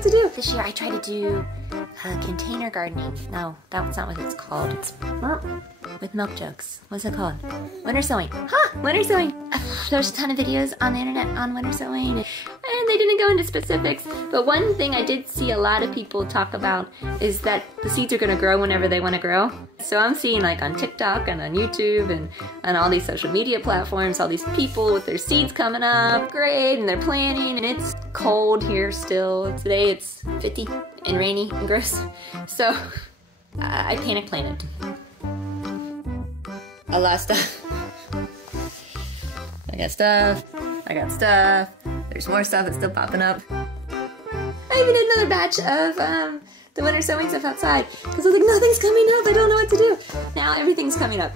what to do. This year I tried to do container gardening. No, that's not what it's called. It's with milk jugs. What's it called? Winter sowing. Winter sowing. There's a ton of videos on the internet on winter sowing, and they didn't go into specifics. But one thing I did see a lot of people talk about is that the seeds are gonna grow whenever they wanna grow. So I'm seeing like on TikTok and on YouTube and on all these social media platforms, all these people with their seeds coming up, great, and they're planting, and it's cold here still. Today it's 50 and rainy and gross. So I panic planted. A lot of stuff. I got stuff. There's more stuff that's still popping up. I even did another batch of the winter sowing stuff outside because I was like, nothing's coming up. I don't know what to do. Now everything's coming up.